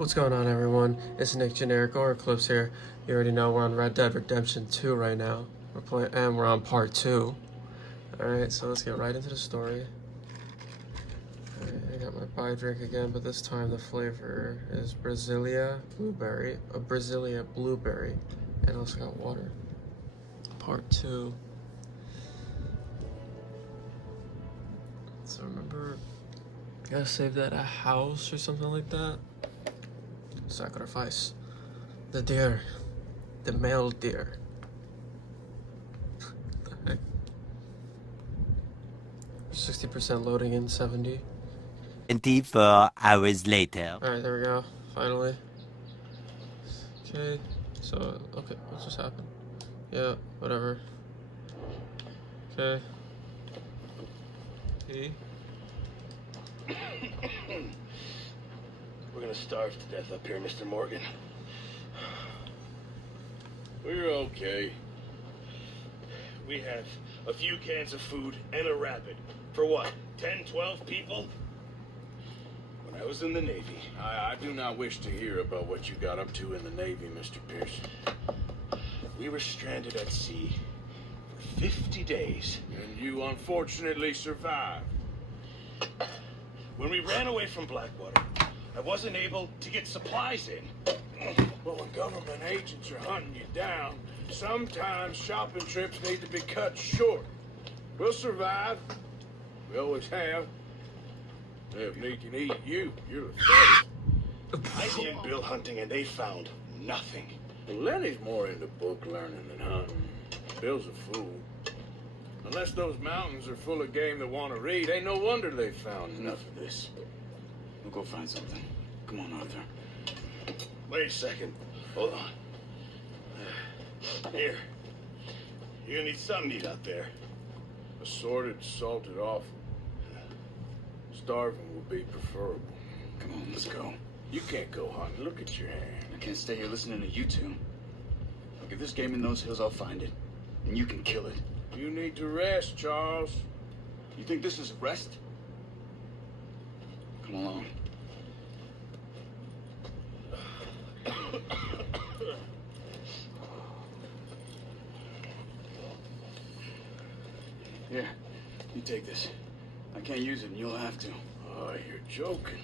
What's going on, everyone? It's Nick Generic or Eclipse here. You already know we're on Red Dead Redemption 2 right now. We're on part 2. Alright, so let's get right into the story. Alright, I got my buy drink again, but this time the flavor is Brasilia Blueberry. A Brasilia Blueberry. And also got water. Part 2. So remember, I gotta save that at a house or something like that. Sacrifice the deer, the male deer. The heck? 60% loading in 70. 24 hours later. Alright, there we go. Finally. Okay, so, okay, what just happened? Yeah, whatever. Okay. E. We're gonna starve to death up here, Mr. Morgan. We're okay. We have a few cans of food and a rapid. For what, 10, 12 people? When I was in the Navy, I do not wish to hear about what you got up to in the Navy, Mr. Pearson. we were stranded at sea for 50 days. And you unfortunately survived. When we ran away from Blackwater, I wasn't able to get supplies in. But when government agents are hunting you down, sometimes shopping trips need to be cut short. We'll survive. We always have. If they can eat you, you're the first. I did bill hunting and they found nothing. Well, Lenny's more into book learning than hunting. Bill's a fool. Unless those mountains are full of game that want to read, ain't no wonder they found Enough of this. We'll go find something. Come on, Arthur. Wait a second. Hold on. Here. You're gonna need something to eat out there. Assorted, salted offal. Starving will be preferable. Come on, let's go. You can't go hunting. Look at your hand. I can't stay here listening to you two. Look, if there's game in those hills, I'll find it. And you can kill it. You need to rest, Charles. You think this is rest? Come along. Here, you take this. I can't use it, and you'll have to. Oh, you're joking.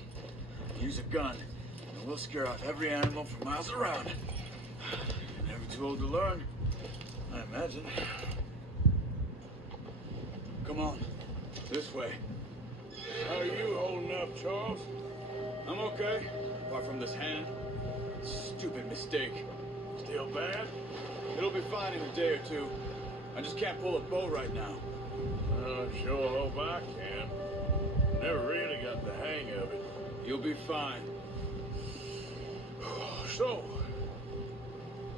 Use a gun, and we'll scare out every animal for miles around. Never too old to learn, I imagine. Come on, this way. How are you holding up, Charles? I'm okay, apart from this hand. Stupid mistake. Still bad? It'll be fine in a day or two. I just can't pull a bow right now. Sure hope I can. Never really got the hang of it. You'll be fine. So,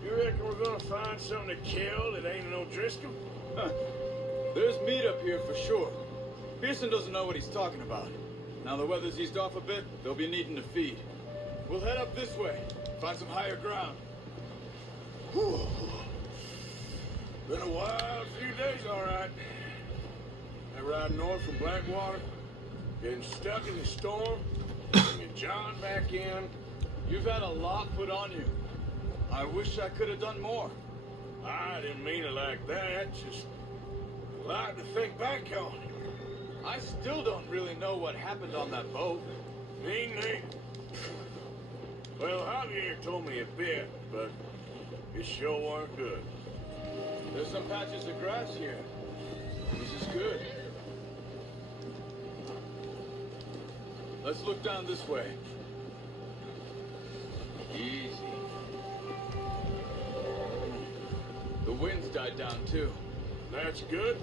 you reckon we're gonna find something to kill that ain't no Driscoll? Huh. There's meat up here for sure. Pearson doesn't know what he's talking about. Now the weather's eased off a bit, they'll be needing to feed. We'll head up this way, find some higher ground. Whew. Been a wild few days, all right. That ride north from Blackwater, getting stuck in the storm, bringing John back in. You've had a lot put on you. I wish I could have done more. I didn't mean it like that, just a lot to think back on. I still don't really know what happened on that boat. Me neither. Well, Javier told me a bit, but it sure weren't good. There's some patches of grass here. This is good. Let's look down this way. Easy. The wind's died down too. That's good.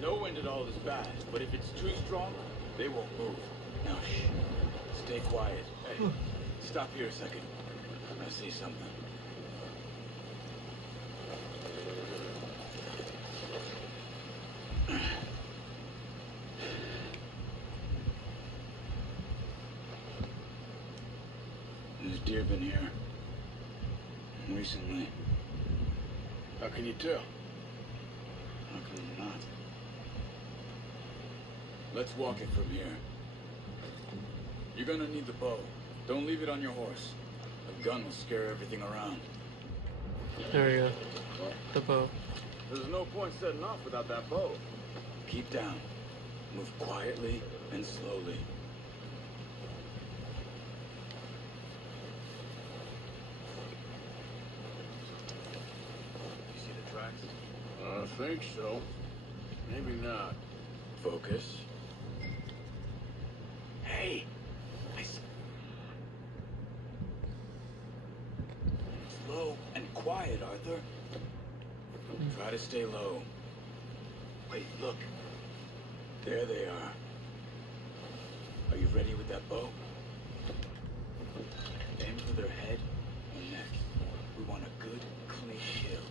No wind at all is bad, but if it's too strong, they won't move. Now shh. Stay quiet. Hey, stop here a second. I see something. There's deer been here recently. How can you tell? How can you not? Let's walk it from here. You're gonna need the bow. Don't leave it on your horse. gun will scare everything around. There we go. The bow. There's no point setting off without that bow. Keep down. Move quietly and slowly. You see the tracks? I think so. Maybe not. Focus. Hey! Slow and quiet, Arthur. Try to stay low. Wait, look. There they are. Are you ready with that bow? Aim for their head or neck. We want a good, clean kill.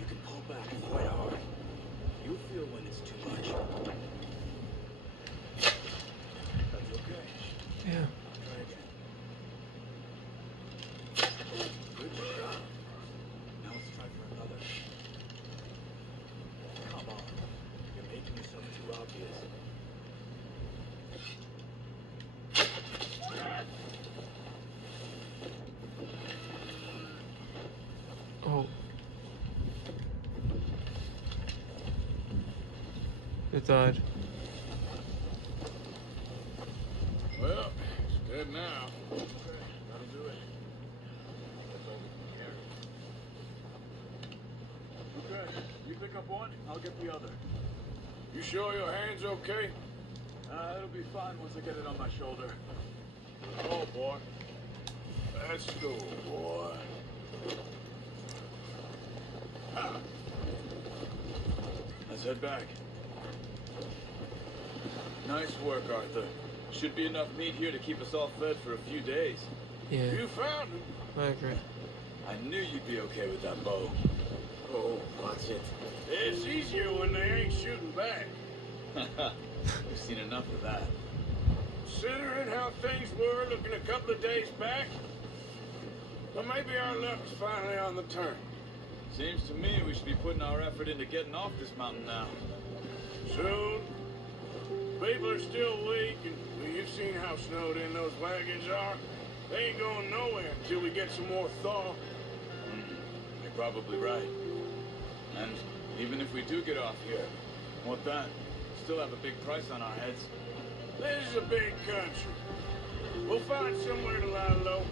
You can pull back quite hard. You'll feel when it's too much. That's okay. Yeah. Try again. Good job. Now let's try for another. Come on. You're making yourself too obvious. Oh. It died. Well, it's dead now. Okay, that'll do it. That's all we can carry. Okay, you pick up one, I'll get the other. You sure your hand's okay? It'll be fine once I get it on my shoulder. Oh, boy. Let's go, boy. Ah. Let's head back. Nice work, Arthur. Should be enough meat here to keep us all fed for a few days. Yeah. You found him. I agree. I knew you'd be okay with that bow. Oh, watch it. It's easier when they ain't shooting back. We've seen enough of that. Considering how things were looking a couple of days back, well, maybe our luck's finally on the turn. Seems to me we should be putting our effort into getting off this mountain now. Soon. People are still weak, and well, you've seen how snowed in those wagons are. They ain't going nowhere until we get some more thaw. You're probably right. And even if we do get off here, what then? Still have a big price on our heads. This is a big country. We'll find somewhere to lie low.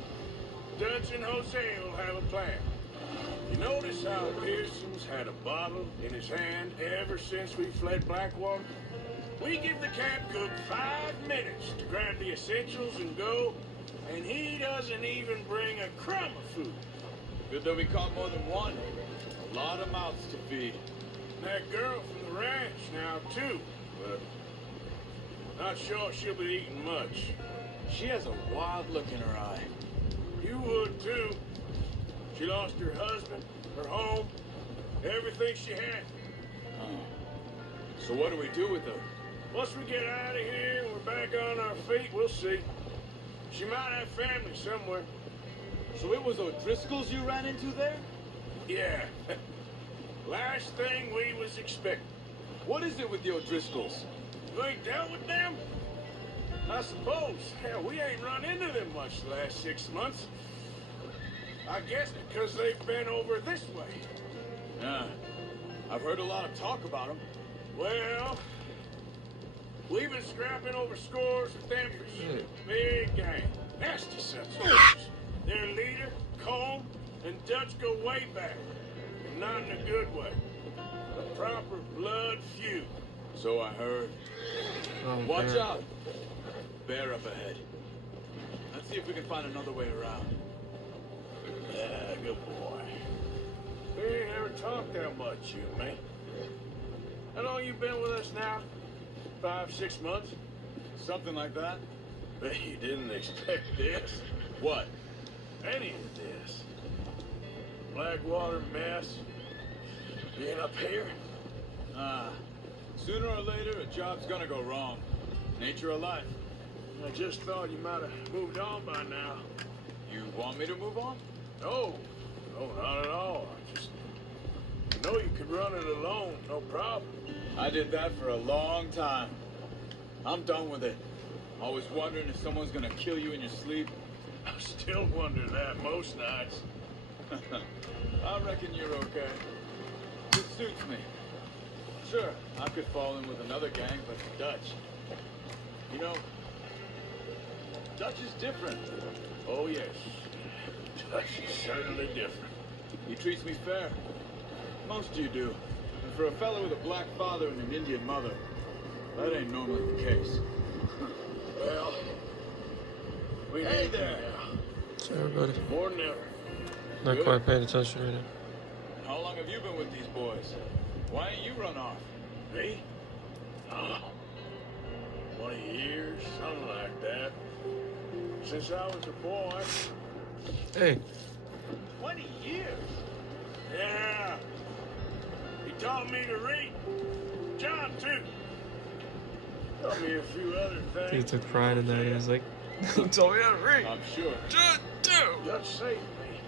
Dutch and Jose will have a plan. You notice how Pearson's had a bottle in his hand ever since we fled Blackwater? We give the camp cook 5 minutes to grab the essentials and go, and he doesn't even bring a crumb of food. Good that we caught more than one. A lot of mouths to feed. That girl from the ranch now, too, but not sure she'll be eating much. She has a wild look in her eye. You would, too. She lost her husband, her home, everything she had. So what do we do with her? Once we get out of here and we're back on our feet, we'll see. She might have family somewhere. So it was O'Driscoll's you ran into there? Yeah. Last thing we was expecting. What is it with the O'Driscolls? You ain't dealt with them? I suppose. Hell, we ain't run into them much the last 6 months. I guess because they've been over this way. Yeah. I've heard a lot of talk about them. Well, we've been scrapping over scores with them for years. Big gang. Nasty sons of bitches. Their leader, Colm, and Dutch go way back. And not in a good way. A proper blood feud. So I heard. Oh, Watch man. out! Bear up ahead. Let's see if we can find another way around. Yeah, good boy. We ain't ever talked that much, you and me. How long you been with us now? 5, 6 months? Something like that? Bet you didn't expect this. What? Any of this. Blackwater mess. Being up here. Sooner or later, a job's gonna go wrong. Nature of life. I just thought you might have moved on by now. You want me to move on? No. No, not at all. I know you could run it alone, no problem. I did that for a long time. I'm done with it. Always wondering if someone's gonna kill you in your sleep. still wonder that most nights. I reckon you're okay. It suits me. Sure, I could fall in with another gang, but Dutch. You know, Dutch is different. Oh, yes. She's certainly different. He treats me fair. Most of you do. And for a fellow with a black father and an Indian mother, that ain't normally the case. Well, we Hey need there. you So everybody, now. More than ever. not Good. quite paying attention right now. How long have you been with these boys? Why ain't you run off? Me? Oh, 20 years, something like that. Since I was a boy. Hey, 20 years? Yeah. He taught me to read. John, too. Taught me a few other he things. took pride in that. He was like, he told me how to read. I'm sure. Dutch saved me.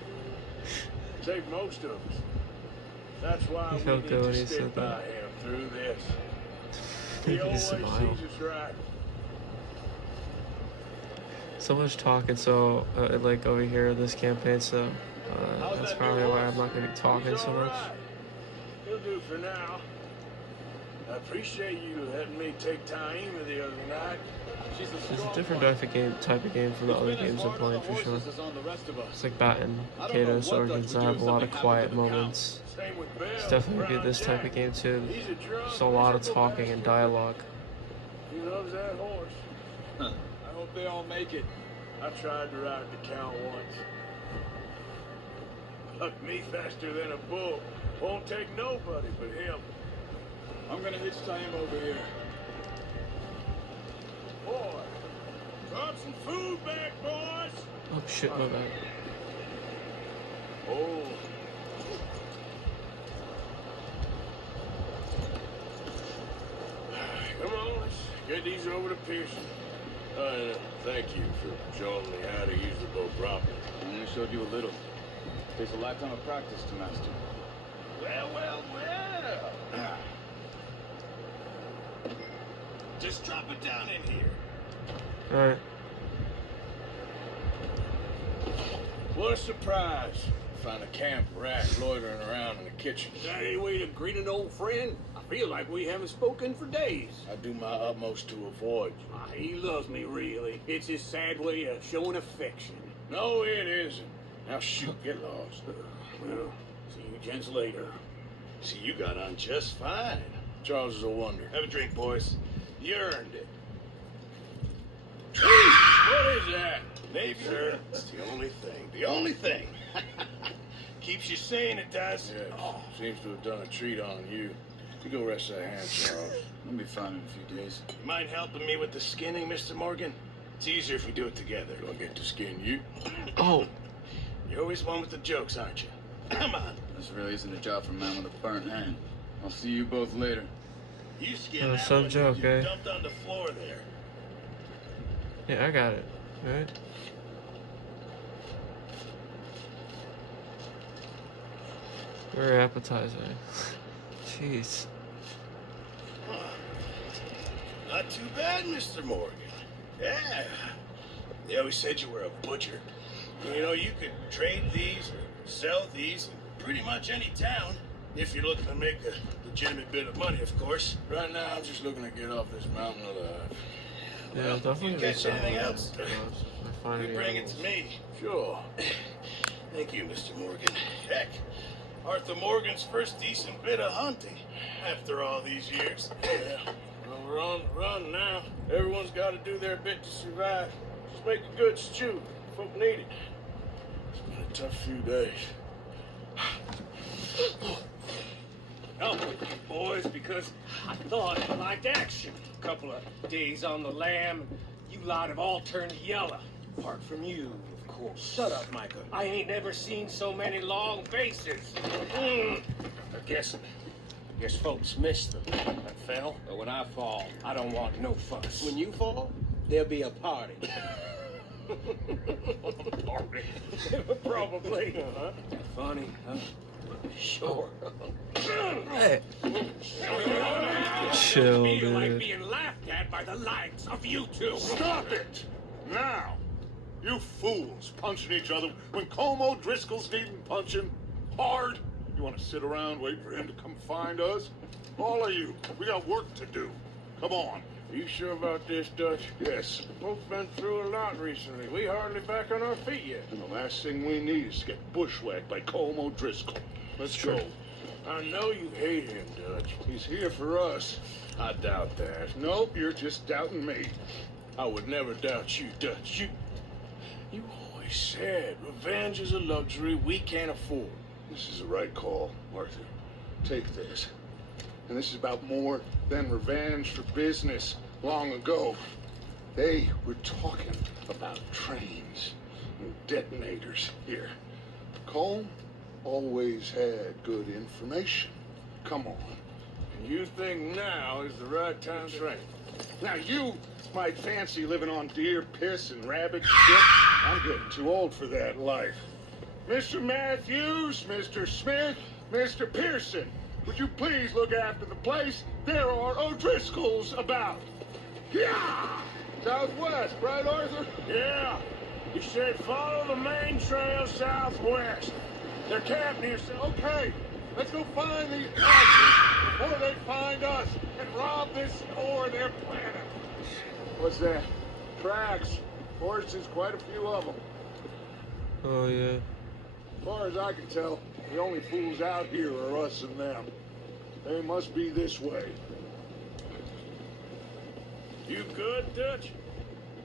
Saved most of us. That's why He we felt need good when to he stick said by that. him through this. He He always smiled. sees us right. So much talking, so like over here in this campaign, so that's probably why I'm not gonna be talking He's so all much. right. He'll do for now. I appreciate you letting me take Taima the other night. She's a It's a strong different one. type of game from the It's other been as games I'm hard on playing the for sure. horses as on the rest of us. It's like Batten, I don't know Kados, what Organs. Dutch would I have do a if lot of something quiet happened to the count. moments. Same with Bill. It's definitely Brown this type Jack. of game too. He's a drunk, Just a lot of miserable talking and bastard. dialogue. He loves that horse. I hope they all make it. I tried to ride the count once. Bucked me faster than a bull. Won't take nobody but him. I'm gonna hitch Taima over here. Boy, drop some food back, boys. Oh shit, my bad. Oh. Come on, let's get these over to Pearson. Thank you for showing me how to use the boat properly. I only showed you a little. Takes a lifetime of practice to master. Well, well, well. Just drop it down in here. Alright. What a surprise. Find a camp rat loitering around in the kitchen. Any way to greet an old friend? I feel like we haven't spoken for days. I do my utmost to avoid you. He loves me, really. It's his sad way of showing affection. No, it isn't. Now shoot, get lost. Well, see you gents later. See, you got on just fine. Charles is a wonder. Have a drink, boys. You earned it. What is that? Navy, sir. That's the only thing. The only thing. Keeps you sane, it does. Yes. Seems to have done a treat on you. You go rest that hand, Charles. I'll be fine in a few days. You mind helping me with the skinning, Mr. Morgan? It's easier if we do it together. Gonna get to skin you. Oh, You're always one with the jokes, aren't you? Come on. This really isn't a job for a man with a burnt hand. I'll see you both later. You skin Oh, that some one joke, you eh? dumped on the floor there. yeah, I got it. Alright. Very appetizing. Jeez. Not too bad, Mr. Morgan. Yeah. They always said you were a butcher. You know, you could trade these or sell these in pretty much any town. If you're looking to make a legitimate bit of money, of course. Right now, I'm just looking to get off this mountain alive. Yeah, Well, definitely. if you catch something anything like else, that. I find you any bring it animals. to me. Sure. Thank you, Mr. Morgan. Heck, Arthur Morgan's first decent bit of hunting after all these years. Yeah. Well, we're on the run now. Everyone's got to do their bit to survive. Just make a good stew. Folk need it. It's been a tough few days. Help with you boys, because I thought I liked action. A couple of days on the lam, you lot have all turned yellow. Apart from you, of course. Shut up, Micah. I ain't never seen so many long faces. I guess folks miss them. I fell, but when I fall, I don't want no fuss. When you fall, there'll be a party. Party. Probably. Funny, huh? Sure. Hey. Chill, Feel like dude. being laughed at by the likes of you two. Stop it! Now! You fools punching each other when Colm O'Driscoll's needing punching hard. You want to sit around waiting for him to come find us? All of you, we got work to do. Come on. You sure about this, Dutch? Yes. We've been through a lot recently. We hardly back on our feet yet. And the last thing we need is to get bushwhacked by Colm O'Driscoll. Let's Sure. go. I know you hate him, Dutch. He's here for us. I doubt that. Nope, you're just doubting me. I would never doubt you, Dutch. You always said revenge is a luxury we can't afford. This is the right call, Arthur. Take this. And this is about more than revenge for business. Long ago, they were talking about trains and detonators here. Colm always had good information. Come on. And you think now is the right time to train? Now you might fancy living on deer piss and rabbit shit. I'm getting too old for that life. Mr. Matthews, Mr. Smith, Mr. Pearson, would you please look after the place? There are O'Driscolls about. Yeah! Southwest, right, Arthur? Yeah. You said follow the main trail southwest. They're camped near Okay, let's go find these bastards before they find us and rob this store of their planet. What's that? Tracks. Horses, quite a few of them. Oh yeah. As far as I can tell, the only fools out here are us and them. They must be this way. You good, Dutch?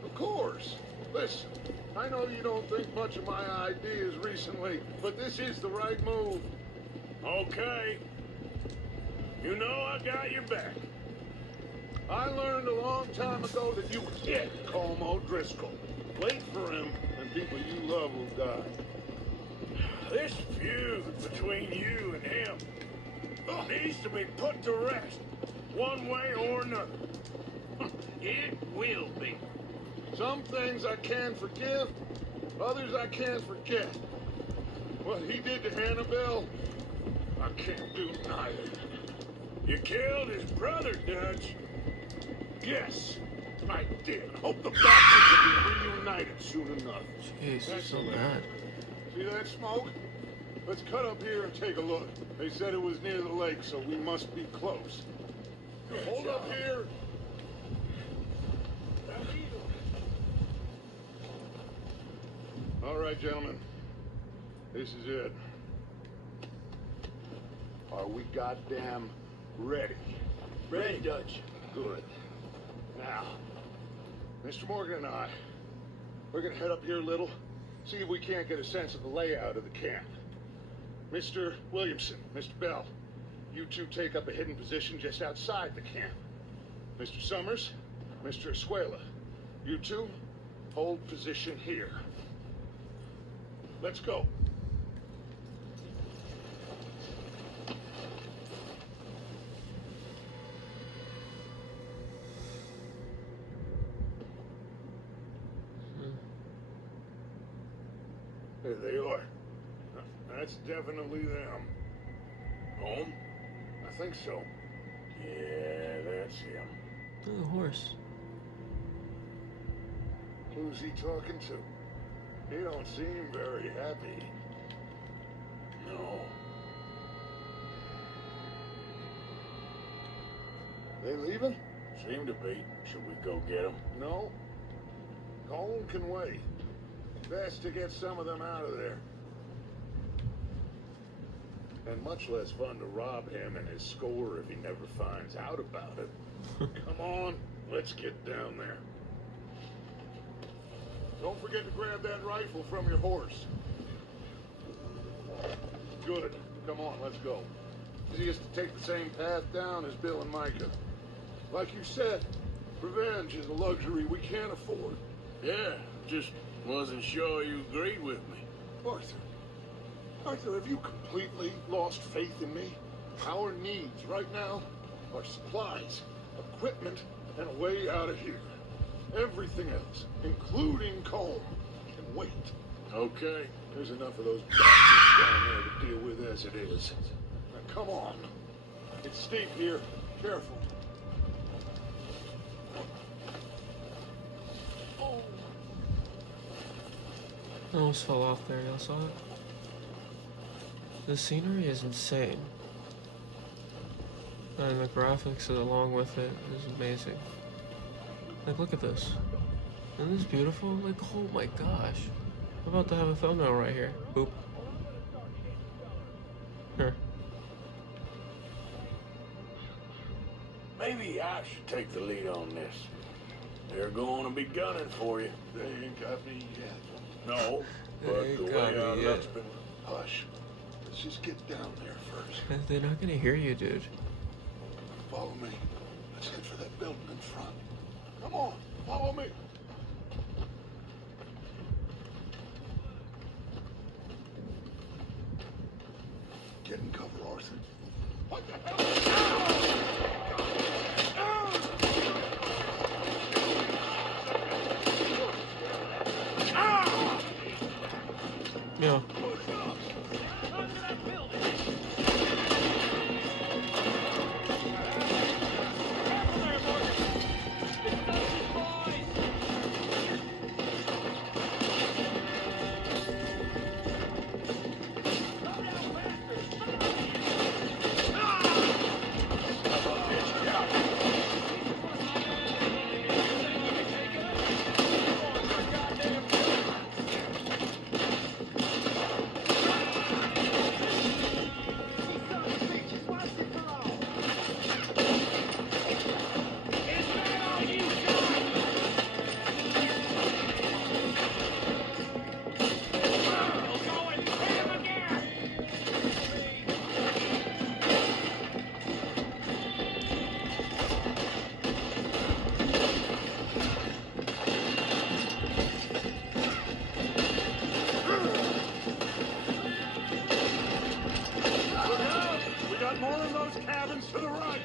Of course. Listen, I know you don't think much of my ideas recently, but this is the right move. Okay. You know I got your back. I learned a long time ago that you can't Colm O'Driscoll. Wait for him, and people you love will die. This feud between you and him needs to be put to rest, one way or another. It will be. Some things I can forgive, others I can't forget. What he did to Annabelle, I can't do neither. You killed his brother, Dutch. Yes, I did. Hope the bastards will be reunited soon enough. Jeez, That's so the bad. See that smoke? Let's cut up here and take a look. They said it was near the lake, so we must be close. Hold up here. All right, gentlemen. This is it. Are we goddamn ready? Ready, Dutch. Good. Now, Mr. Morgan and I, we're gonna head up here a little, see if we can't get a sense of the layout of the camp. Mr. Williamson, Mr. Bell, you two take up a hidden position just outside the camp. Mr. Summers, Mr. Escuela, you two hold position here. Let's go. There they are. That's definitely them. Home? I think so. Yeah, that's him. Oh, horse. Who's he talking to? He don't seem very happy. No. They leaving? Seem to be. Should we go get him? No. Colm can wait. Best to get some of them out of there. And much less fun to rob him and his score if he never finds out about it. Come on, let's get down there. Don't forget to grab that rifle from your horse. Good. Come on, let's go. Easiest to take the same path down as Bill and Micah. Like you said, revenge is a luxury we can't afford. Yeah, just wasn't sure you agreed with me. Arthur, have you completely lost faith in me? Our needs right now are supplies, equipment, and a way out of here. Everything else, including Colm, can wait. Okay. There's enough of those bastards down there to deal with as it is. Now, come on. It's steep here. Careful. I almost fell off there, y'all saw it? The scenery is insane. And the graphics along with it is amazing. Like, look at this. Isn't this beautiful? Like, oh my gosh. I'm about to have a thumbnail right here. Boop. Here. Maybe I should take the lead on this. They're going to be gunning for you. They ain't got me yet. No, They but ain't the got way me our yet. luck's been... Hush. Let's just get down there first. They're not gonna hear you, dude. Follow me. Let's head for that building in front. Come on, follow me. Get in cover, Arthur. What the hell? Yeah. We got more of those cabins to the right.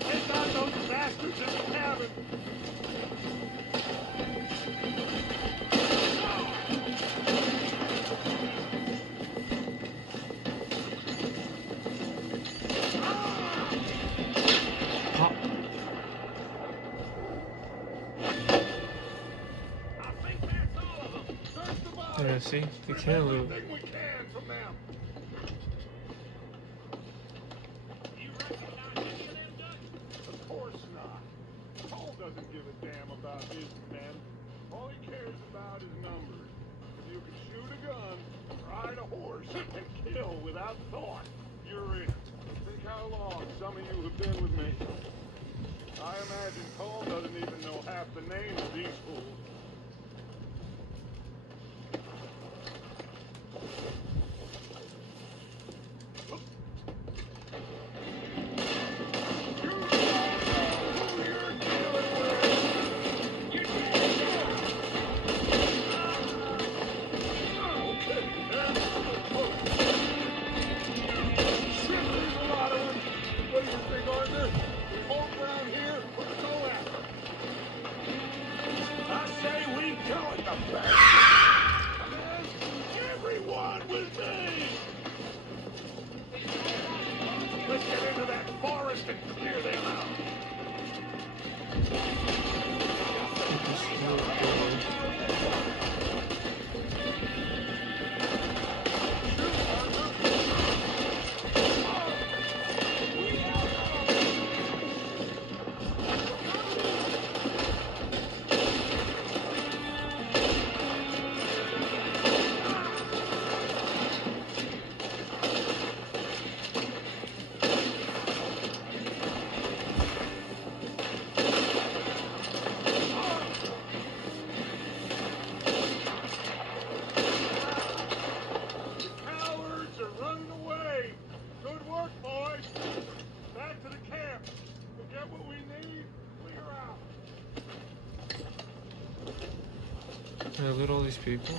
Take out those bastards in the cabin. Pop. Yeah, see? You can't lose. Everything we can from them. Of course not. Cole doesn't give a damn about his men. All he cares about is numbers. You can shoot a gun, ride a horse, and kill without thought. You're in. Think how long some of you have been with me. I imagine Cole doesn't even know half the names of these fools. Everyone with me! Let's get into that forest and clear them out. Cowards are running away. Good work, boys. Back to the camp. We'll get what we need. Clear out. Can I loot all these people?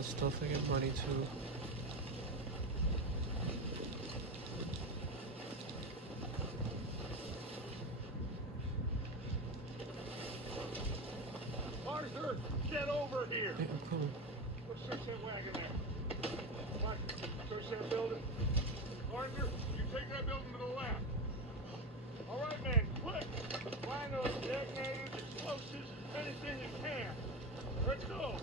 want stuff I get money too. Arthur, get over here. Hey, I'm coming. Let's search that wagon there. Mike, search that building. Arthur, you take that building to the left. All right, man, quick. Find those detonators, explosives, anything you can. Let's go.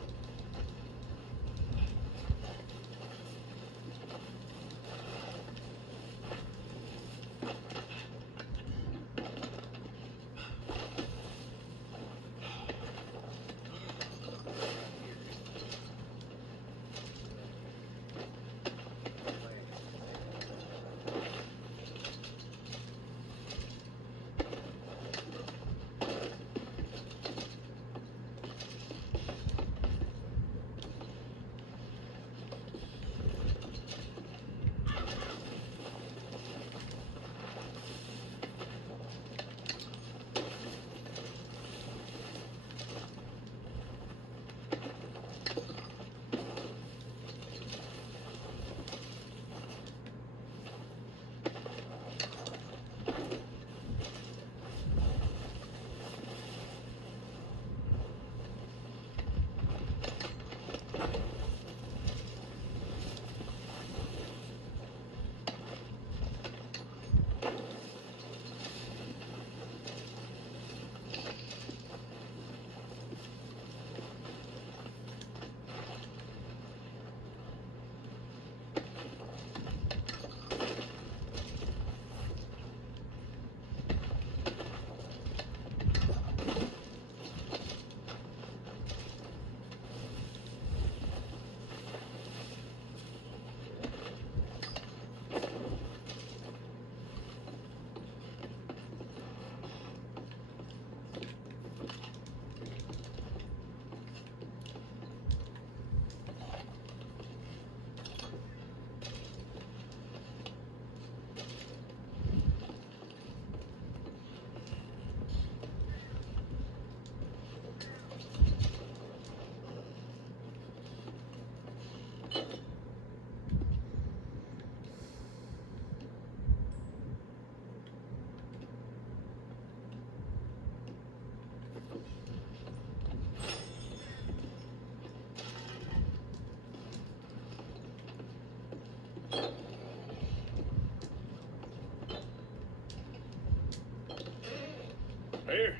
Here.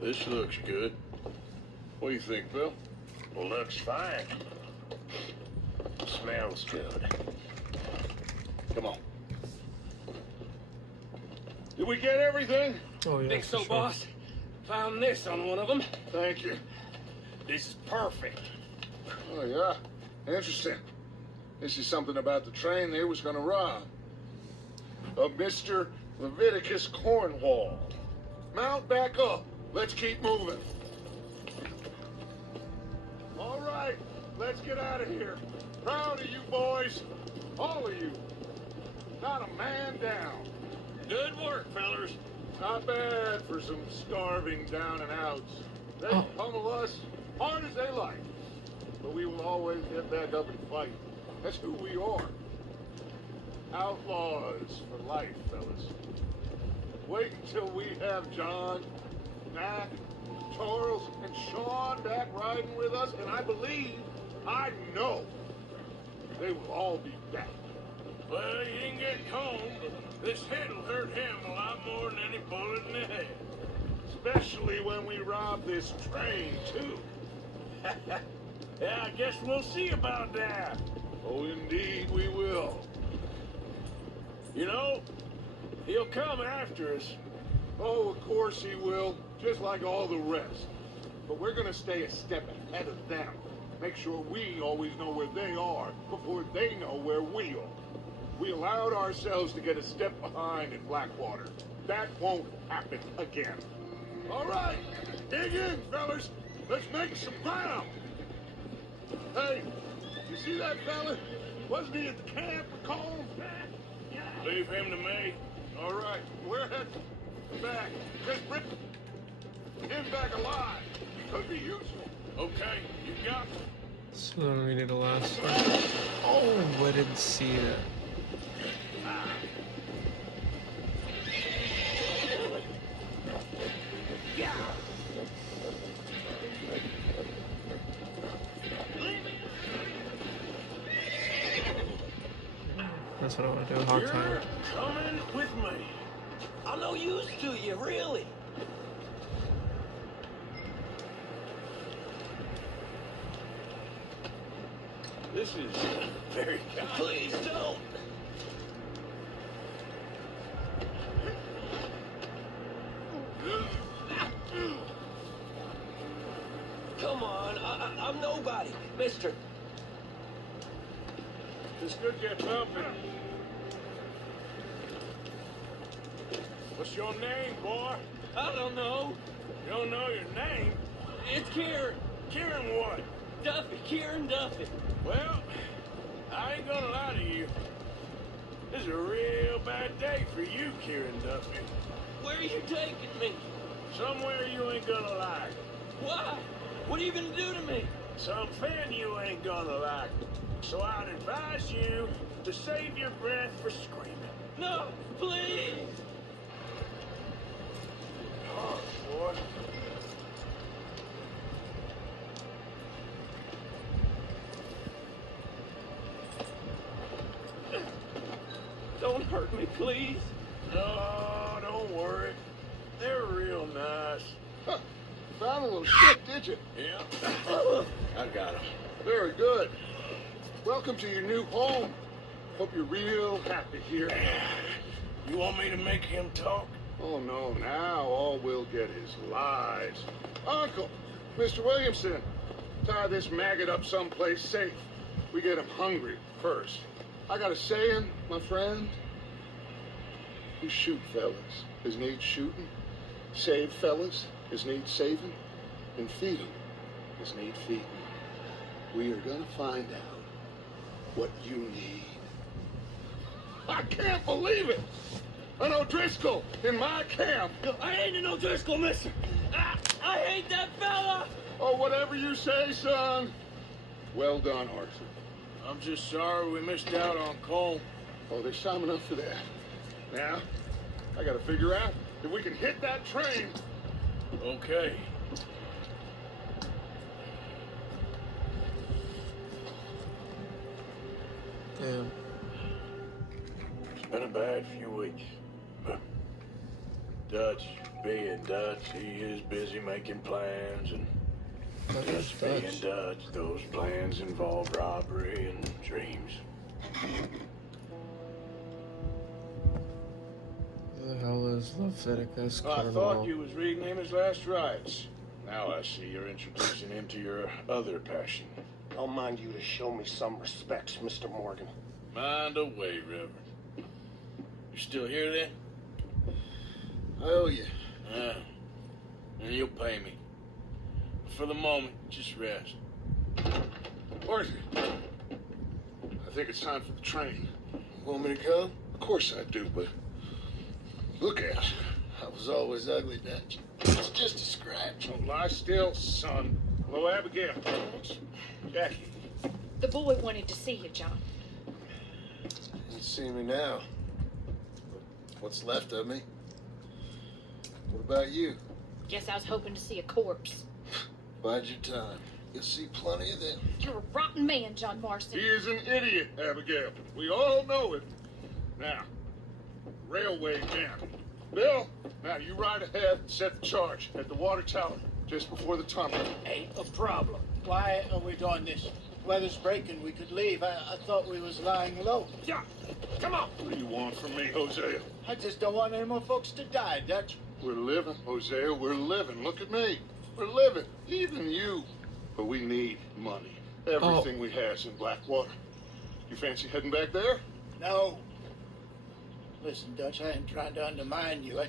This looks good. What do you think, Bill? Looks fine. Smells good. Come on. Did we get everything? Oh yeah, Think for so, sure. boss? Found this on one of them. Thank you. This is perfect. Oh, yeah? Interesting. This is something about the train they was gonna rob. Of Mr. Leviticus Cornwall. Mount back up. Let's keep moving. All right, let's get out of here. Proud of you boys. All of you. Not a man down. Good work, fellers. Not bad for some starving down and outs. They Oh. pummel us hard as they like. But we will always get back up and fight. That's who we are. Outlaws for life, fellas. Wait until we have John, Mac, Charles, and Sean back riding with us, and I believe, I know, they will all be back. Well, he ain't getting home, but this hit'll hurt him a lot more than any bullet in the head. Especially when we rob this train, too. Yeah, I guess we'll see about that. Oh, indeed we will. You know, he'll come after us. Oh, of course he will, just like all the rest. But we're gonna stay a step ahead of them. Make sure we always know where they are before they know where we are. We allowed ourselves to get a step behind in Blackwater. That won't happen again. All right, dig in, fellas. Let's make some ground. Hey, you see that fella? Wasn't he at the camp with Colm? Leave him to me. All right, we're heading back. Just bring him back alive. Could be useful. Okay, you got me. So then we need a last one. Oh, I didn't see it. That's what I want to do. Hog time. You're coming with me. I'm no use to you, really. This is very kind. Please don't. Come on, I'm nobody, mister. This could get bumping. What's your name, boy? I don't know. You don't know your name? It's Kieran. Kieran what? Duffy, Kieran Duffy. Well, I ain't gonna lie to you. This is a real bad day for you, Kieran Duffy. Where are you taking me? Somewhere you ain't gonna like. Why? What are you gonna do to me? Something you ain't gonna like. So I'd advise you to save your breath for screaming. No, please. Oh, boy. Don't hurt me, please. No, don't worry. They're real nice. Huh. Found a little shit, did you? Yeah. I got them. Very good. Welcome to your new home. Hope you're real happy here. You want me to make him talk? Oh, no, now all we'll get is lies. Uncle, Mr. Williamson, tie this maggot up someplace safe. We get him hungry first. I got a saying, my friend. You shoot fellas as need shooting, save fellas as need saving, and feed them as need feeding. We are gonna find out what you need. I can't believe it! An O'Driscoll in my camp! I ain't an O'Driscoll, mister. I hate that fella. Oh, whatever you say, son. Well done, Arthur. I'm just sorry we missed out on Cole. Oh, there's time enough for that. Now, I gotta figure out if we can hit that train. Okay. Damn. It's been a bad few weeks. But Dutch, being Dutch, he is busy making plans, and Dutch being Dutch, those plans involve robbery and dreams. Who the hell is Leviticus I Cornwall? thought you was reading him his last rites. Now I see you're introducing him to your other passion. I'll mind you to show me some respects, Mr. Morgan. Mind away, Reverend. You still here then? I owe you. And you'll pay me. For the moment, just rest. Arthur, I think it's time for the train. Want me to come? Of course I do, but look at you. I was always ugly, Dutch. It's just a scratch. Don't lie still, son. Hello, Abigail. Jackie. The boy wanted to see you, John. You see me now. What's left of me? What about you? Guess I was hoping to see a corpse. Bide your time. You'll see plenty of them. You're a rotten man, John Marston. He is an idiot, Abigail. We all know it. Now, railway camp. Bill, now you ride ahead and set the charge at the water tower just before the tunnel. Ain't a problem. Why are we doing this? Weather's breaking. We could leave. I thought we was lying low. Yeah, come on. What do you want from me, Hosea? I just don't want any more folks to die, Dutch. We're living, Hosea. We're living. Look at me. We're living. Even you. But we need money. Everything we has in Blackwater. You fancy heading back there? No. Listen, Dutch, I ain't trying to undermine you. I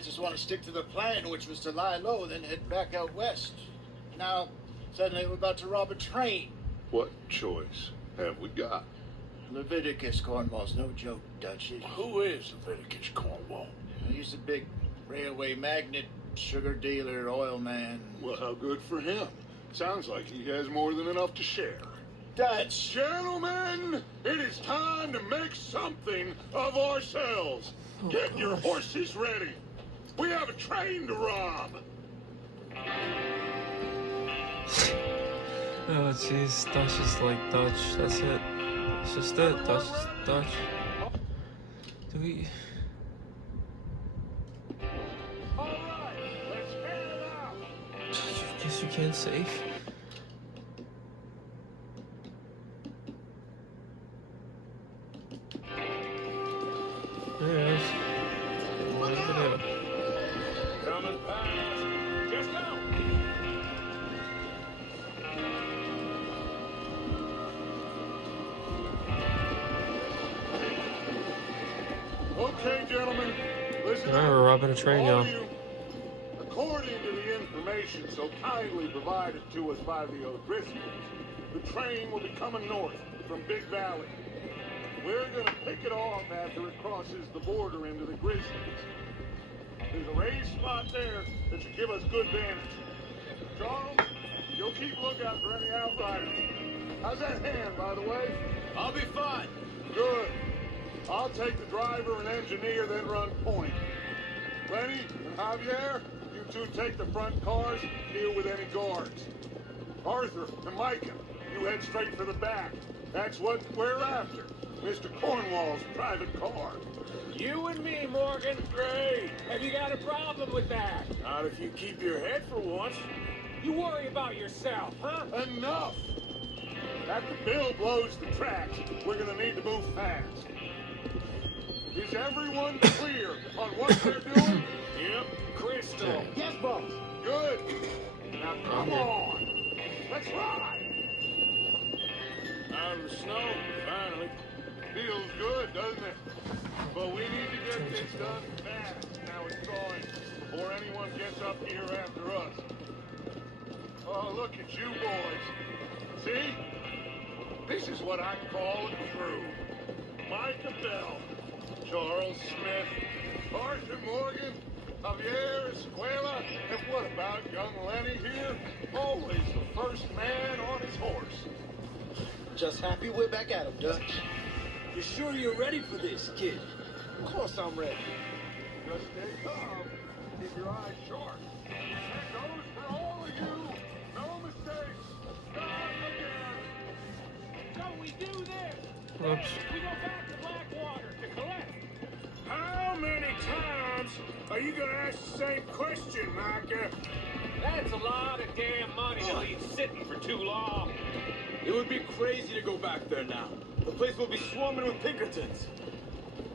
just want to stick to the plan, which was to lie low, then head back out west. Now, suddenly we're about to rob a train. What choice have we got? Leviticus Cornwall's no joke, Dutch. Who is Leviticus Cornwall? He's a big railway magnate, sugar dealer, oil man. Well, how good for him. Sounds like he has more than enough to share. Dutch! Gentlemen, it is time to make something of ourselves. Oh, Get your gosh. horses ready. We have a train to rob. Oh jeez, Dutch is like Dutch. That's it. It's just it. Dutch is Dutch. Do we? All right, let's head it out. I guess you can't save. There it is. Coming past. Just out. Okay, gentlemen, listen Alright, up. we're robbing a train, All y'all. you, according to the information so kindly provided to us by the O'Driscolls, the train will be coming north from Big Valley. We're gonna pick it off after it crosses the border into the Grizzlies. There's a raised spot there that should give us good vantage. Charles, you'll keep lookout for any outriders. How's that hand, by the way? I'll be fine. Good. I'll take the driver and engineer, then run point. Lenny and Javier, you two take the front cars, deal with any guards. Arthur and Micah, you head straight for the back. That's what we're after. Mr. Cornwall's private car. You and me, Morgan. Great. Have you got a problem with that? Not if you keep your head for once. You worry about yourself, huh? Enough! After Bill blows the tracks, we're gonna need to move fast. Is everyone clear on what they're doing? Yep. Crystal. Yes, boss. Good. Now come on. Let's ride. Out of the snow, finally. Feels good, doesn't it? But we need to get this done fast. Now it's going before anyone gets up here after us. Oh, look at you boys. See? This is what I call a crew. Micah Bell, Charles Smith, Arthur Morgan, Javier Escuela, and what about young Lenny here? Always the first man on his horse. Just happy we're back at him, Dutch. You sure you're ready for this, kid? Of course I'm ready. Just stay calm. Keep your eyes sharp. That goes for all of you. No mistakes. Start again. So we do this. Oops. We go back to Blackwater to collect. How many times are you gonna ask the same question, Micah? That's a lot of damn money to leave sitting for too long. It would be crazy to go back there now. The place will be swarming with Pinkertons.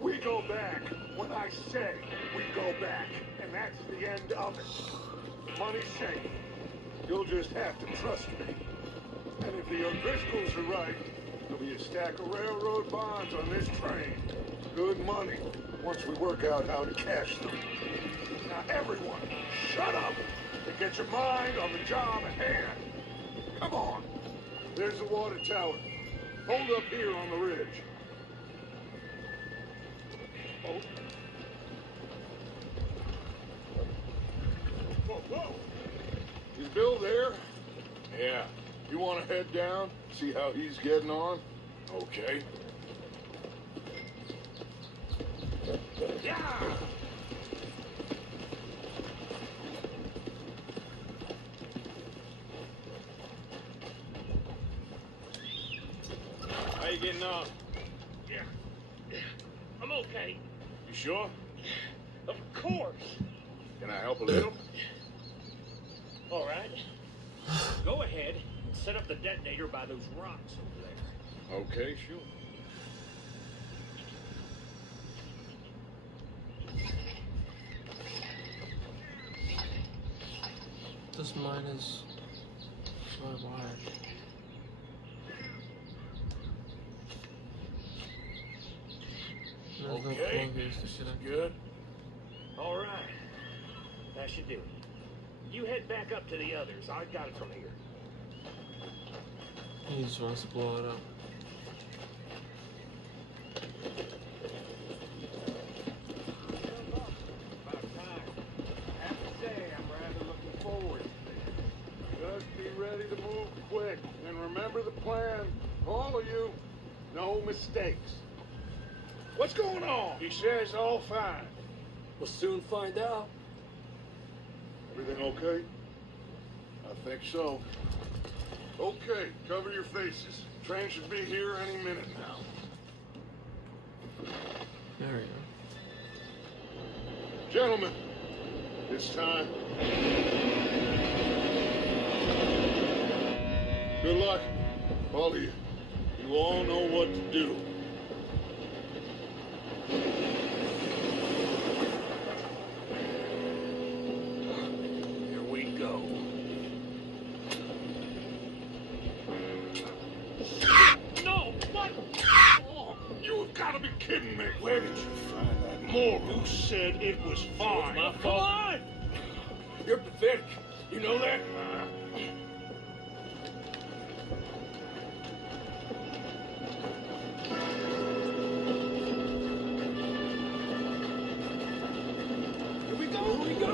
We go back. When I say we go back, and that's the end of it. Money's safe. You'll just have to trust me. And if the O'Driscolls are right, there'll be a stack of railroad bonds on this train. Good money, once we work out how to cash them. Now everyone, shut up and get your mind on the job at hand. Come on. There's the water tower. Hold up here on the ridge. Oh. Whoa, whoa. Is Bill there? Yeah. You want to head down, see how he's getting on? Okay. Yeah! How you getting on? Yeah. I'm okay. You sure? Of course. Can I help a little? All right. Go ahead and set up the detonator by those rocks over there. Okay, sure. This mine is my wire. There's no Okay. plug to shit. Good. All right. That should do it. You head back up to the others. I got it from here. He just wants to blow it up. About time. I have to say, I'm rather looking forward to this. Just be ready plan. All of you. No mistakes. What's going on? He says all fine. We'll soon find out. Everything okay? I think so. Okay, cover your faces. Train should be here any minute now. There we go. Gentlemen, it's time. Good luck, all of you. You all know what to do. Here we go. No! What? You have got to be kidding me. Where did you find that moral? Who said it was fine? my Come fault. on! You're pathetic. You know that? Here we go! Here we go!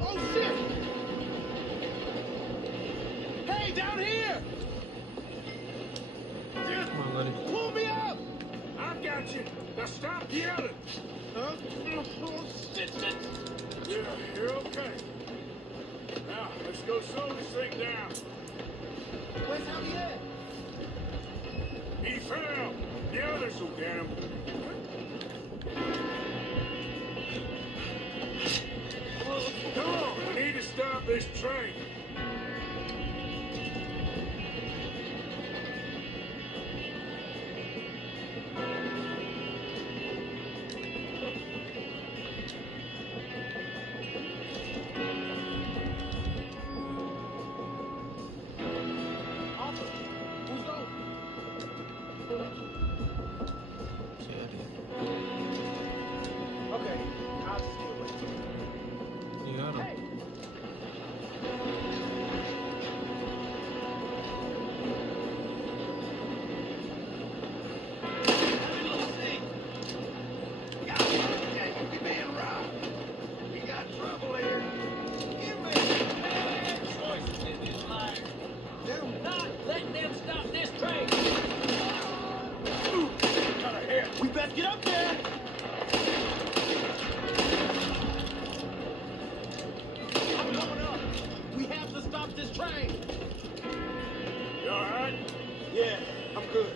Oh, shit! Hey, down here! Come on, Lenny. Pull me up! I got you. Now stop yelling. Huh? Oh, shit, shit. Yeah, you're okay. Now, let's go slow this thing down. Where's Javier? He fell. The others will get him. Come on, we need to stop this train. Arthur, who's going? Yeah, dude. Okay, I'll just deal with it. You got him. Hey! Not letting them stop this train! Got a head. We better get up there! I'm coming up. We have to stop this train. You all right? Yeah, I'm good.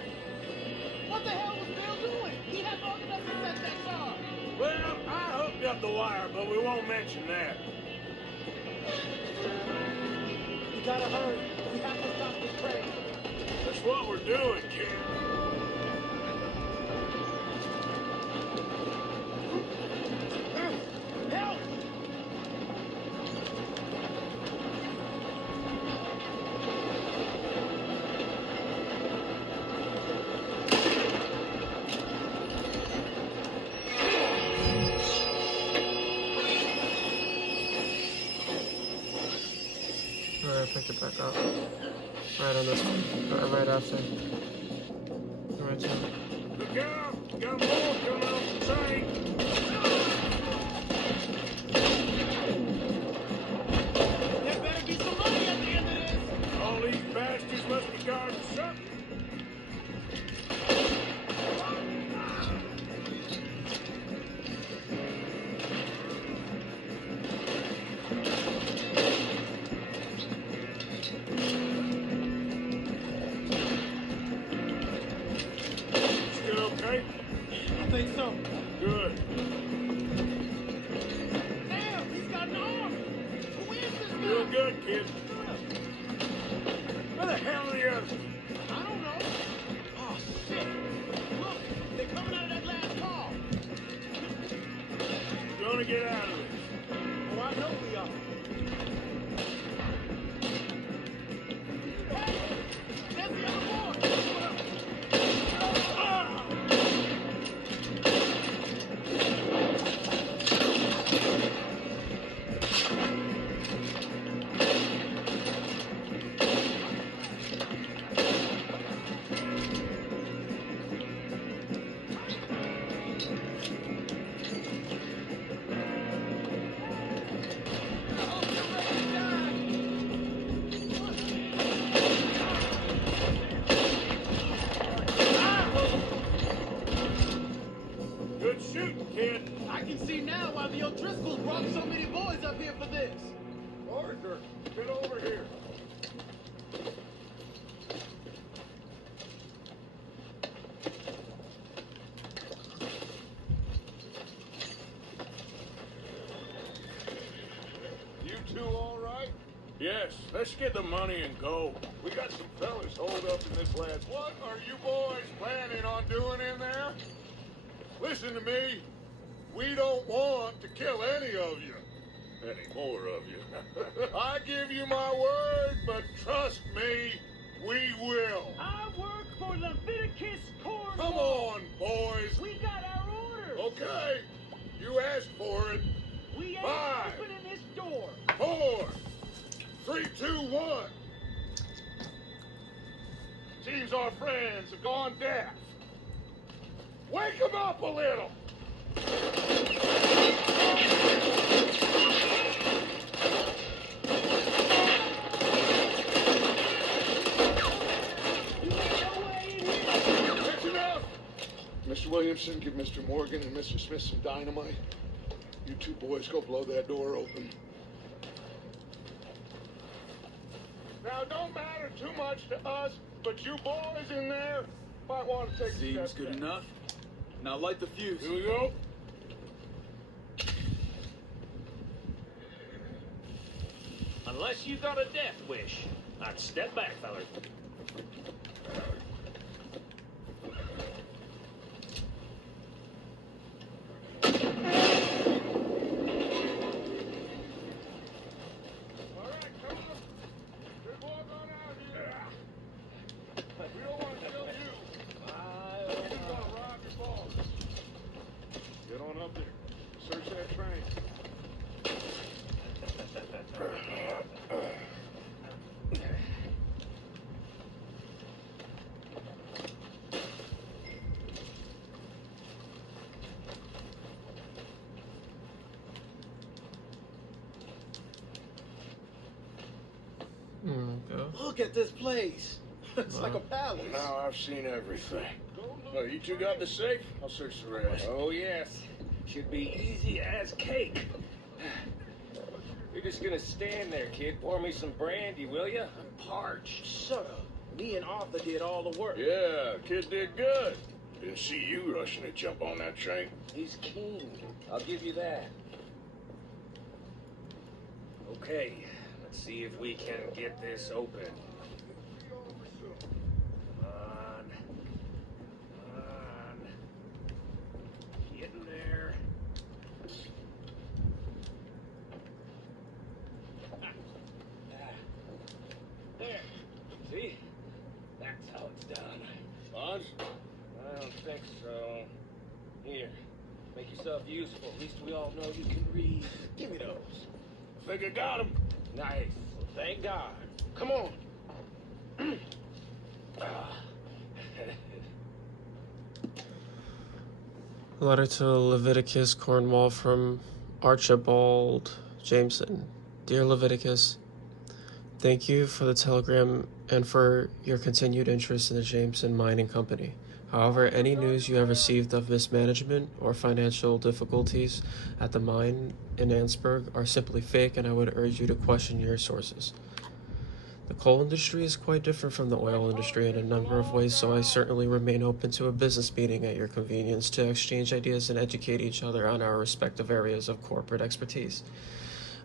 What the hell was Bill doing? He had long enough to set that car. Well, I hooked up the wire, but we won't mention that. We gotta hurry. We have to stop this train. That's what we're doing, kid. Help! Alright, pick it back up. Right on this one. Right after. Right there. Look out! Got more coming off the train. There better be some money at the end of this. All these bastards must be guarding something. Still okay? I think so. Good. Damn, he's got an arm. Who is this guy? Real good, kid. Where the hell are the others? I don't know. Oh, shit. Look, they're coming out of that last car. We're gonna get out of this. Oh, I know we are. Hey, there's the other boy. Ah! Parker, get over here. You two all right? Yes, let's get the money and go. We got some fellas holed up in this last. What are you boys planning on doing in there? Listen to me. We don't want to kill any of you. Any more of you. I give you my word, but trust me, we will. I work for Leviticus Cornwall. Come on, boys. We got our orders. Okay. You asked for it. We ain't 5, opening this door. 4, 3, 2, 1. Seems our friends have gone deaf. Wake them up a little. That's enough. Mr. Williamson, give Mr. Morgan and Mr. Smith some dynamite. You two boys go blow that door open. Now, don't matter too much to us, but you boys in there might want to take a Seems step good back. enough. Now light the fuse. Here we go. Unless you got a death wish, I'd step back, feller. All right, come on. Good walk on out here. We don't want to kill you. We just want to rob your boss. Get on up there. Search that train. Go. Look at this place. It's like a palace. Now I've seen everything. Oh, you two got the safe? I'll search the rest. Oh, yes. Should be easy as cake. You're just gonna stand there, kid. Pour me some brandy, will ya? I'm parched. Shut up. Me and Arthur did all the work. Yeah, kid did good. Didn't see you rushing to jump on that train. He's keen. I'll give you that. Okay, let's see if we can get this open. Come on. Come on. Get in there. There. See? That's how it's done. Bonds? I don't think so. Here, make yourself useful. At least we all know you can read. Give me those. I think I got him. Nice. Well, thank God. Come on. Ah. Letter to Leviticus Cornwall from Archibald Jameson. Dear Leviticus, thank you for the telegram and for your continued interest in the Jameson Mining Company. However, any news you have received of mismanagement or financial difficulties at the mine in Ansburg are simply fake, and I would urge you to question your sources. The coal industry is quite different from the oil industry in a number of ways, so I certainly remain open to a business meeting at your convenience to exchange ideas and educate each other on our respective areas of corporate expertise.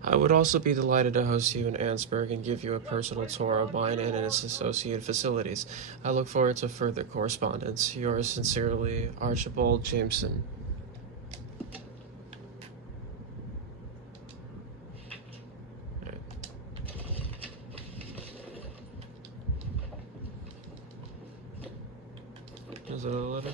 I would also be delighted to host you in Ansburg and give you a personal tour of mine and its associated facilities. I look forward to further correspondence. Yours sincerely, Archibald Jameson. Is that a letter?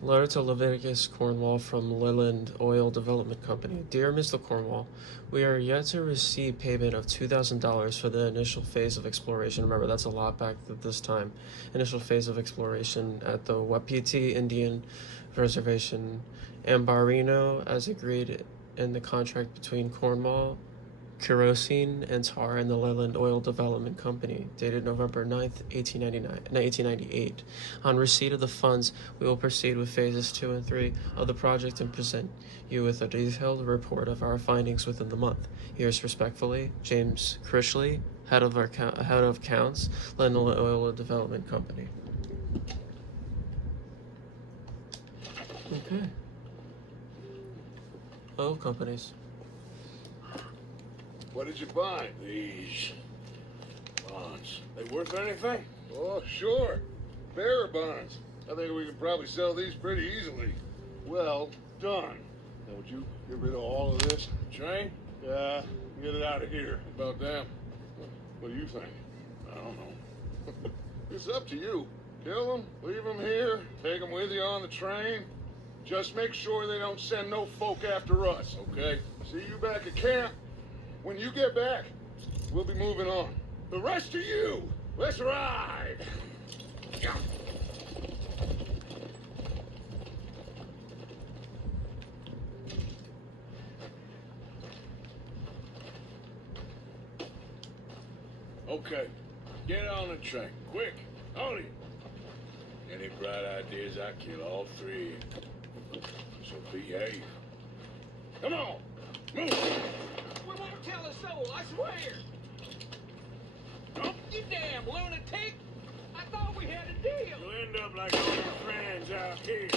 Letter to Leviticus Cornwall from Leland Oil Development Company. Dear Mr. Cornwall, we are yet to receive payment of $2,000 for the initial phase of exploration. Remember, that's a lot back at this time. Initial phase of exploration at the Wapiti Indian Reservation, Ambarino, as agreed in the contract between Cornwall Kerosene and Tar and the Leyland Oil Development Company, dated November 9th, 1898. On receipt of the funds, we will proceed with phases 2 and 3 of the project and present you with a detailed report of our findings within the month. Yours respectfully, James Crishley, head of accounts, Leyland Oil Development Company. Okay. Oil companies. What did you find? These bonds. They worth anything? Oh, sure. Bearer bonds. I think we can probably sell these pretty easily. Well done. Now, would you get rid of all of this? Train? Yeah, get it out of here. About them. What do you think? I don't know. It's up to you. Kill them, leave them here, take them with you on the train. Just make sure they don't send no folk after us, okay? See you back at camp. When you get back, we'll be moving on. The rest of you, let's ride! Yeah. Okay. Get on the train. Quick. On it. Any bright ideas, I kill all three. So behave. Come on. Move. We won't tell a soul, I swear. Oh, you damn lunatic! I thought we had a deal. You'll end up like all your friends out here.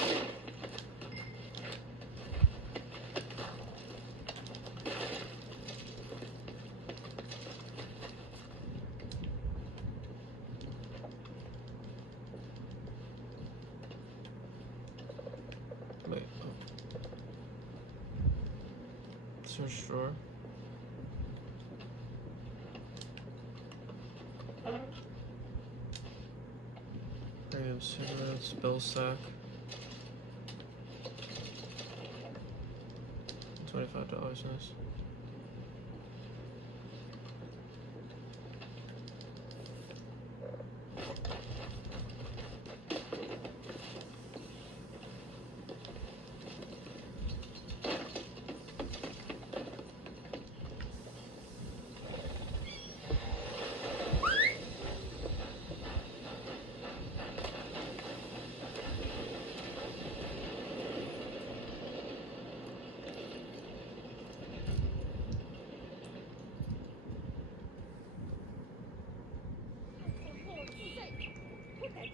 Wait. Search drawer. Premium cigarettes, bill sack. $25, nice.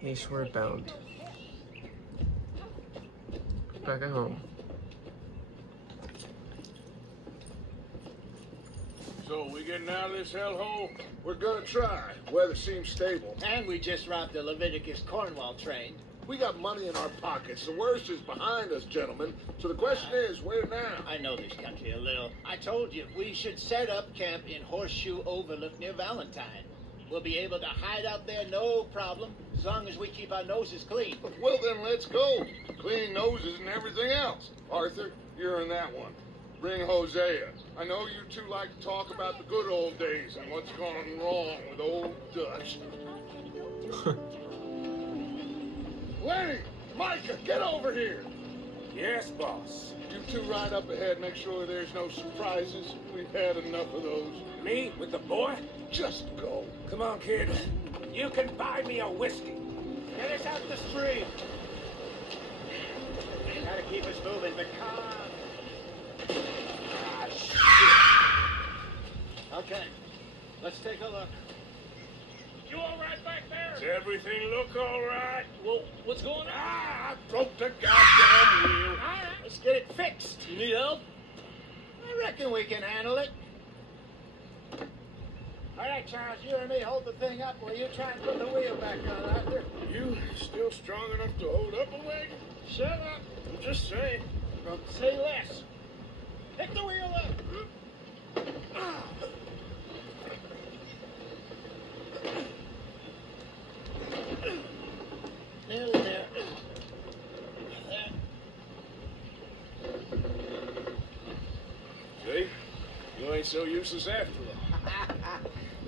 Eastward bound. Back at home. So, we getting out of this hellhole? We're gonna try. Weather seems stable. And we just robbed the Leviticus Cornwall train. We got money in our pockets. The worst is behind us, gentlemen. So the question is, where now? I know this country a little. I told you, we should set up camp in Horseshoe Overlook near Valentine. We'll be able to hide out there, no problem, as long as we keep our noses clean. Well, then let's go. Clean noses and everything else. Arthur, you're in that one. Bring Hosea. I know you two like to talk about the good old days and what's gone wrong with old Dutch. Lenny, Micah, get over here. Yes, boss. You two ride up ahead, make sure there's no surprises. We've had enough of those. Me with the boy? Just go. Come on, kid. You can buy me a whiskey. Get us out the stream. Gotta keep us moving, but calm. Ah, shit. Okay, let's take a look. You all right back there? Does everything look all right? Well, what's going on? Ah, I broke the goddamn wheel. All right, let's get it fixed. You need help? I reckon we can handle it. All right, Charles, you and me hold the thing up while you try and put the wheel back on, Arthur. You still strong enough to hold up a wagon? Shut up. I'm just saying. Don't say less. Pick the wheel up. Nearly there. See? You ain't so useless after all.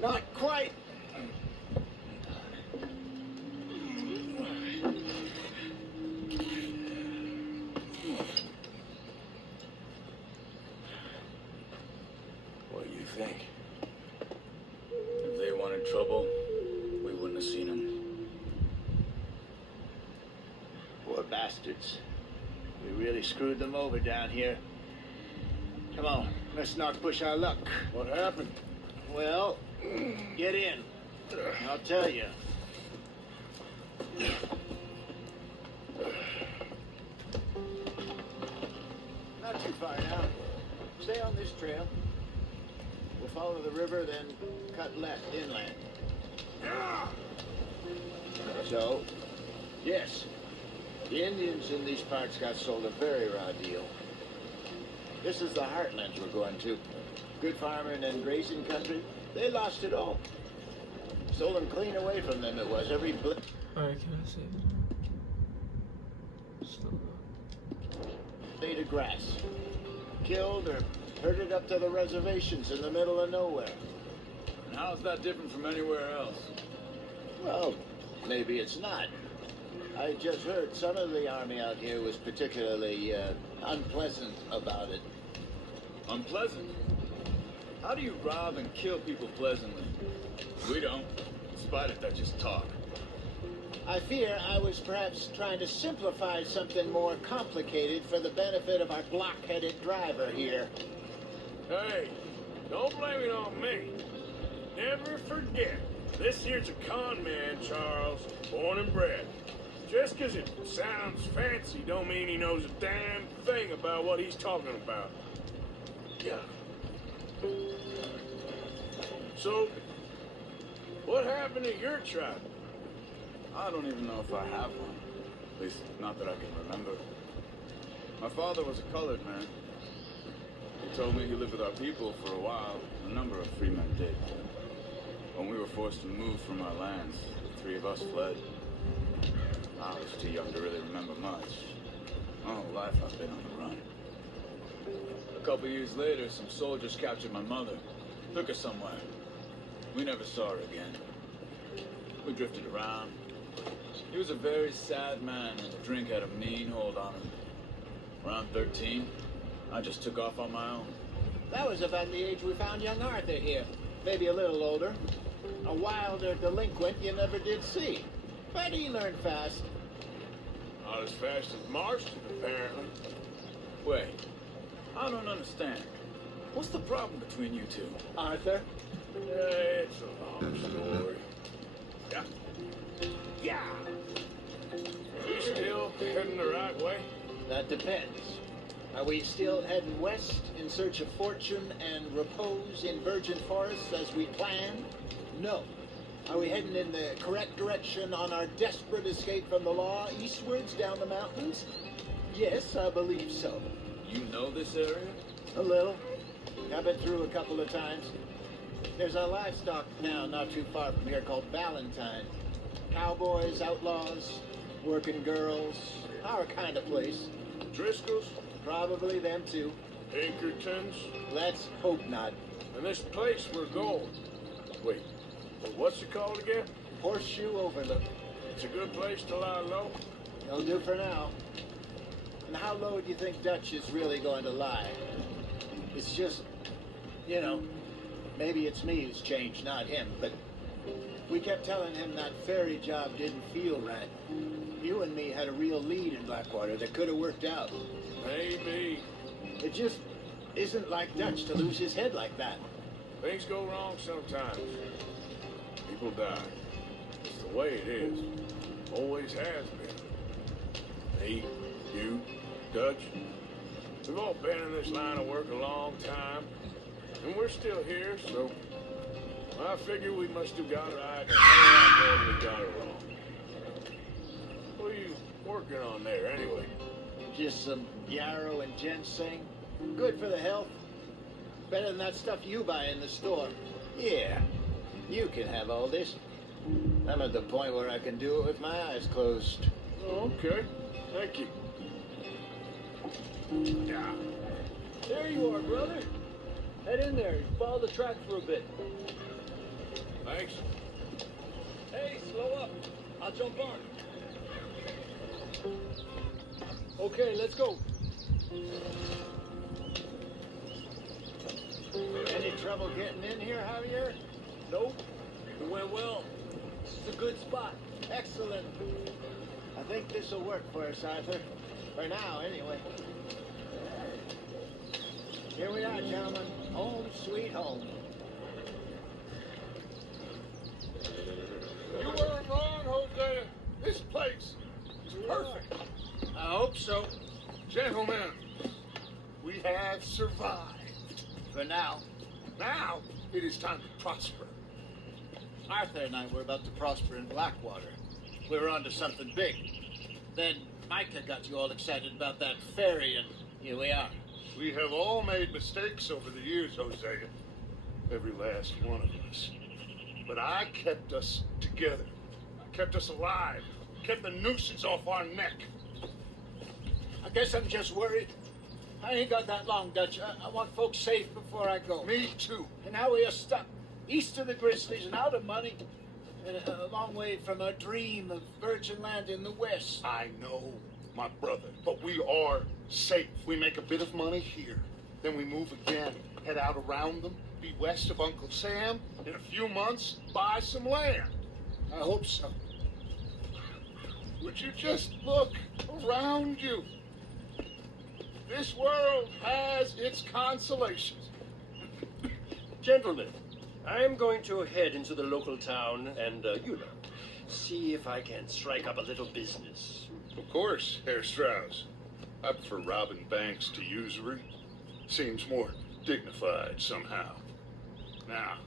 Not quite. What do you think? bastards. We really screwed them over down here. Come on, let's not push our luck. What happened? Well, get in. I'll tell you. Not too far now. Stay on this trail. We'll follow the river, then cut left inland. So, yes, the Indians in these parts got sold a very raw deal. This is the heartlands we're going to. Good farming and grazing country. They lost it all. Stolen clean away from them it was. Every Alright, can I see? Still blade of grass. Killed or herded up to the reservations in the middle of nowhere. And how is that different from anywhere else? Well, maybe it's not. I just heard some of the army out here was particularly unpleasant about it. Unpleasant? How do you rob and kill people pleasantly? We don't, in spite of Dutch's talk. I fear I was perhaps trying to simplify something more complicated for the benefit of our block-headed driver here. Hey, don't blame it on me. Never forget, this here's a con man, Charles, born and bred. Just 'cause it sounds fancy don't mean he knows a damn thing about what he's talking about. Yeah. So, what happened to your tribe? I don't even know if I have one. At least, not that I can remember. My father was a colored man. He told me he lived with our people for a while. A number of free men did. When we were forced to move from our lands, the three of us fled. I was too young to really remember much. My whole life I've been on the run. A couple years later, some soldiers captured my mother. Took her somewhere. We never saw her again. We drifted around. He was a very sad man, and the drink had a mean hold on him. Around 13, I just took off on my own. That was about the age we found young Arthur here. Maybe a little older. A wilder delinquent you never did see. But he learned fast. Not as fast as Marston, apparently. Wait, I don't understand. What's the problem between you two? Arthur? It's a long story. Yeah. Yeah! We still heading the right way? That depends. Are we still heading west in search of fortune and repose in virgin forests as we planned? No. Are we heading in the correct direction on our desperate escape from the law eastwards down the mountains? Yes, I believe so. You know this area? A little. I've been through a couple of times. There's a livestock town not too far from here called Valentine. Cowboys, outlaws, working girls, our kind of place. Driscoll's? Probably them too. Pinkertons? Let's hope not. And this place we're going. Wait, what's it called again? Horseshoe Overlook. It's a good place to lie low. It'll do for now. And how low do you think Dutch is really going to lie? It's just, you know, maybe it's me who's changed, not him, but we kept telling him that ferry job didn't feel right. You and me had a real lead in Blackwater that could have worked out. Maybe. It just isn't like Dutch to lose his head like that. Things go wrong sometimes. People die. It's the way it is. Always has been. Me, you, Dutch. We've all been in this line of work a long time. And we're still here, so I figure we must have got it right a whole lot more than we got it wrong. What are you working on there, anyway? Just some yarrow and ginseng. Good for the health. Better than that stuff you buy in the store. Yeah, you can have all this. I'm at the point where I can do it with my eyes closed. Oh, okay. Thank you. Yeah. There you are, brother. Head in there. Follow the track for a bit. Thanks. Hey, slow up. I'll jump on. Okay, let's go. Any trouble getting in here, Javier? Nope. It went well. This is a good spot. Excellent. I think this will work for us, Arthur. For now, anyway. Here we are, gentlemen. Home sweet home. You weren't wrong, Hosea. This place is perfect. I hope so. Gentlemen, we have survived. For now. Now, it is time to prosper. Arthur and I were about to prosper in Blackwater. We were onto something big. Then Micah got you all excited about that ferry, and here we are. We have all made mistakes over the years, Hosea. Every last one of us. But I kept us together. I kept us alive. Kept the nooses off our neck. I guess I'm just worried. I ain't got that long, Dutch. I want folks safe before I go. Me too. And now we are stuck east of the Grizzlies and out of money, and a long way from our dream of virgin land in the west. I know, my brother, but we are safe. We make a bit of money here. Then we move again, head out around them, be west of Uncle Sam. In a few months, buy some land. I hope so. Would you just look around you? This world has its consolations. Gentlemen, I am going to head into the local town and, see if I can strike up a little business. Of course, Herr Strauss. I prefer robbing banks to usury. Seems more dignified somehow. Now,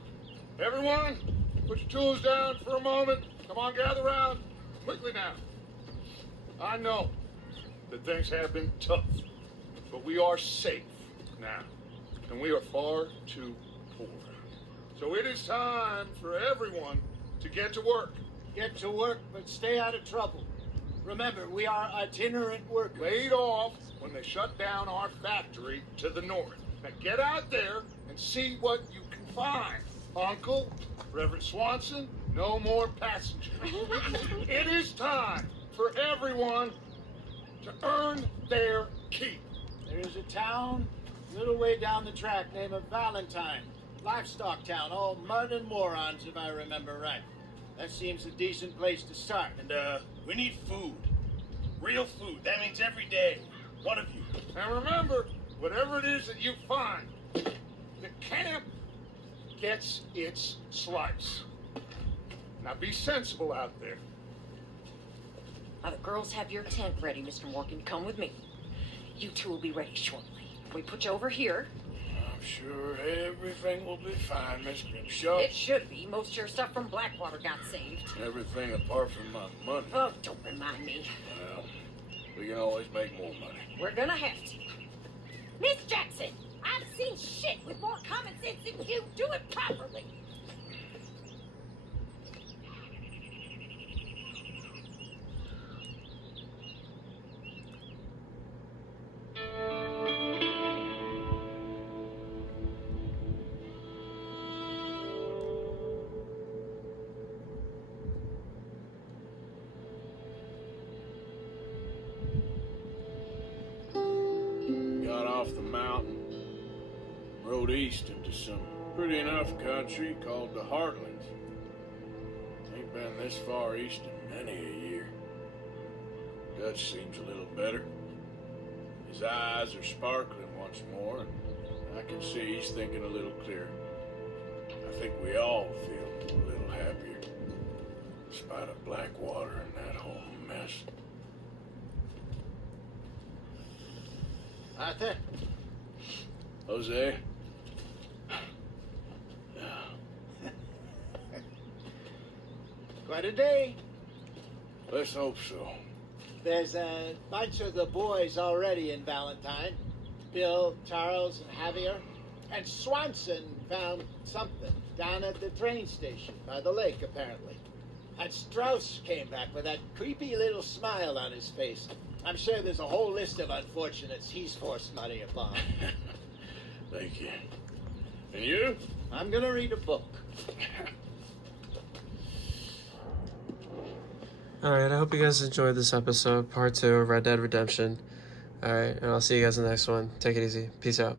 everyone, put your tools down for a moment. Come on, gather round. Quickly now. I know that things have been tough, but we are safe now, and we are far too poor. So it is time for everyone to get to work. Get to work, but stay out of trouble. Remember, we are itinerant workers. Laid off when they shut down our factory to the north. Now get out there and see what you can find. Uncle, Reverend Swanson, no more passengers. It is time for everyone to earn their keep. There is a town a little way down the track named Valentine. Livestock town, all mud and morons, if I remember right. That seems a decent place to start. And, we need food. Real food. That means every day. One of you. And remember, whatever it is that you find, the camp gets its slice. Now be sensible out there. Now the girls have your tent ready, Mr. Morgan. Come with me. You two will be ready shortly. We put you over here. I'm sure everything will be fine, Miss Grimshaw. It should be. Most of your stuff from Blackwater got saved. Everything apart from my money. Oh, don't remind me. Well, we can always make more money. We're gonna have to. Miss Jackson, I've seen shit with more common sense than you. Do it properly. Got off the mountain, rode east into some pretty enough country called the Heartlands. Ain't been this far east in many a year. Dutch seems a little better. His eyes are sparkling once more, and I can see he's thinking a little clearer. I think we all feel a little happier, in spite of Blackwater and that whole mess. Arthur? Jose? Quite a day. Let's hope so. There's a bunch of the boys already in Valentine. Bill, Charles, and Javier. And Swanson found something down at the train station by the lake, apparently. And Strauss came back with that creepy little smile on his face. I'm sure there's a whole list of unfortunates he's forced money upon. Thank you. And you? I'm gonna read a book. Alright, I hope you guys enjoyed this episode, part 2 of Red Dead Redemption. Alright, and I'll see you guys in the next one. Take it easy. Peace out.